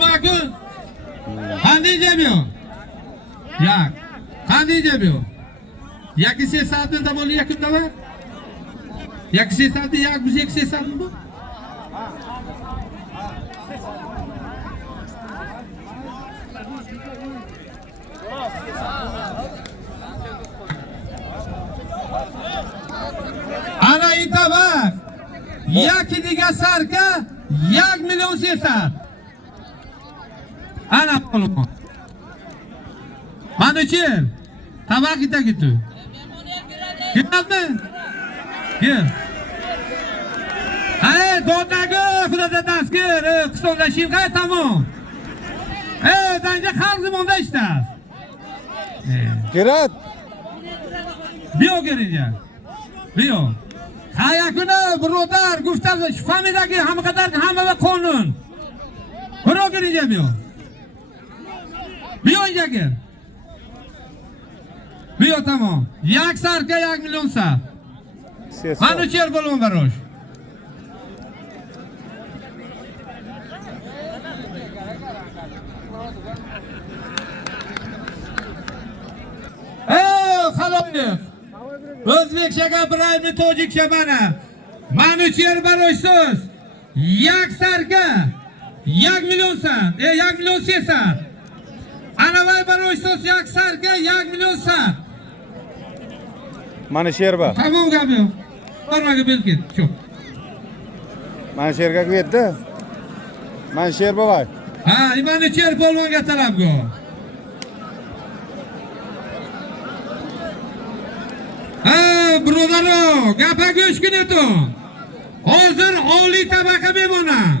Bakın. Hangi cemiyor? Ya. Hangi cemiyor? Ya ki ses aldın da böyle yakında var? Ya ki ses aldın ya bize ses aldın bu? Ana ita bak. Ya ki diga sarka, ya milyon ses al. Ana oğlum. Manuçer. Tabak ita gitu. Gel mi? Gel. Hayır, doğru Kuda dasker. Kısonda şirkayet tamam. Bence kaldım onda işte. Girat. Biyo girince. Biyo. Hayakına brodar guftar famidagi ham kadar hamma ve konun. Bro girince biyo. Biyo önce gir. Biyo tamam. Yak sarka yak milyonsa. Manuçer bolon varoş. Xaloylik. O'zbekcha gapiraymi, tojikcha mana. Manuçer varoşsiz. Yak sarka. Yak milyonsa. Yak milyon sesa. Anavay varoşsiz yak sarka yak milyonsa. Mana sherba. Tamam gapim. Barmaga belki. Çok. Mana sherga ketdi. Mana sherba voy. Ha, Manuçer polvonga talab go. Birodaro, gapa go'shkin eton. Hozir oliy tabaqa mehmonan.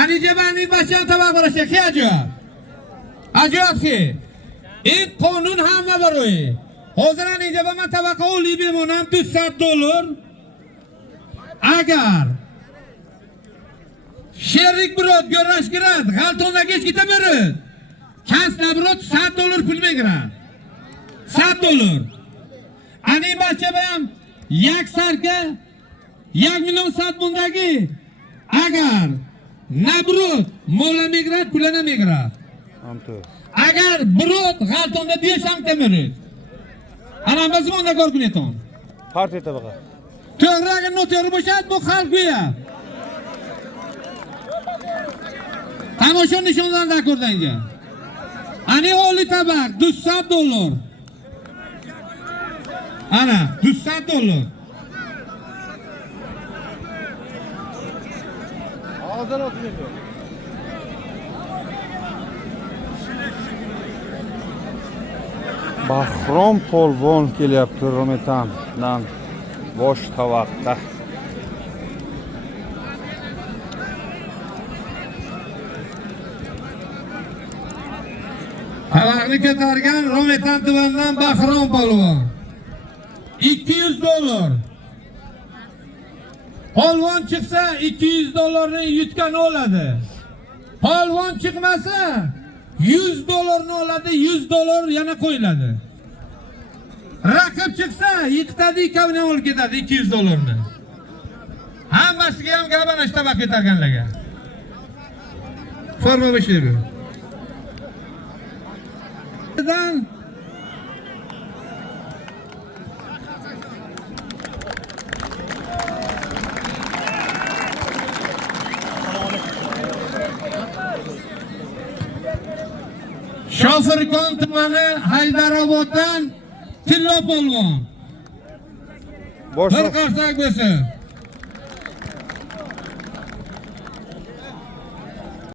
Anijebaning basham tabaq barasha xiyajo. Ajoyib. In qonun hamma baroy. Hozir anijebaman tabaqa oliy mehmonam $200. Agar sherik birod görrash kirad, g'altonda kech ketaveradi. Kasna birod $100 pul megirad. $100. Ani bacham yak sarka yak milyon sat bundagi agar nabrut mola migrat pulana migrat agar birot g'altonda 5 ham temirib ana biz bunda ko'rkuneton partiya tabaqa to'g'riga noto'g'ri bo'lsa bu xalq uya tomosha nishonlardan ko'rdinga ani oliy tabaq $200 ana $200 hozir o'tmaydi Bahrom polvon kelyapti Rometandan bosh tavaqqa Tavaqni ko'targan Rometan tumanidan Bahrom polvon $200. Polvon chiqsa $200 yutgan oladi. Polvon chiqmasa $100 oladi, $100 yana qo'yiladi. Raqib chiqsa yiqitadi, ikkovini olib ketadi $200 ni. Hammasiga ham gabana tabaq ko'targanlarga. Forma bishlaydi. Shofirkon tumani Haydaroboddan Tillo polvon. Bir qarsak bo'lsin.